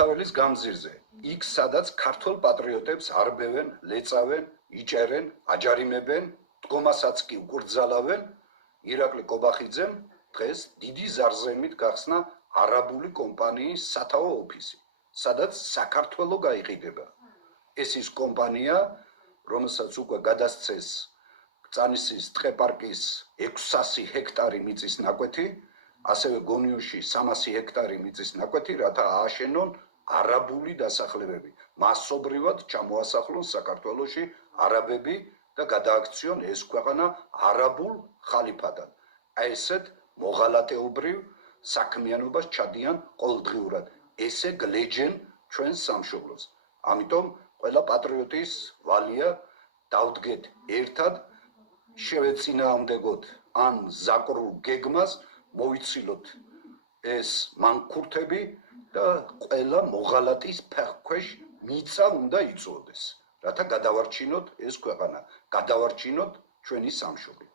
თაველის გამზირზე, იქ სადაც ქართულ პატრიოტებს არბევენ, ლეწავენ, იჭერენ, აჯარიმებენ, დგომასაც კი უკრძალავენ, ირაკლი კობახიძემ დღეს დიდი ზარზემით გახსნა არაბული კომპანიის სათაო ოფისი, სადაც საქართველო გაიყიდება. ეს ის კომპანია, რომელსაც უკვე გადასცეს წანისის ტყეპარკის 600 ჰექტარი მიწის ნაკვეთი, ასევე გონიოში 300 ჰექტარი მიწის ნაკვეთი, რათა ააშენონ არაბული დასახლებები. მასობრივად ჩამოასახლონ საქართველოში არაბები და გადააქციონ ეს ქვეყანა არაბულ ხალიფატად. აი ესეთ მოღალატეობრივ საქმიანობას ჩადიან ყოველდღიურად. ესე გლეჯენ ჩვენ სამშობლოს. ამიტომ ყველა პატრიოტის ვალია დავდგეთ ერთად, შევეწინააღმდეგოთ ამ ზაკრულ გეგმას, მოვიცილოთ ეს მანქურთები და ყველა მოღალატის ფეხქვეშ მიწა უნდა იწვოდეს, რათა გადავარჩინოთ ეს ქვეყანა, გადავარჩინოთ ჩვენი სამშობლო.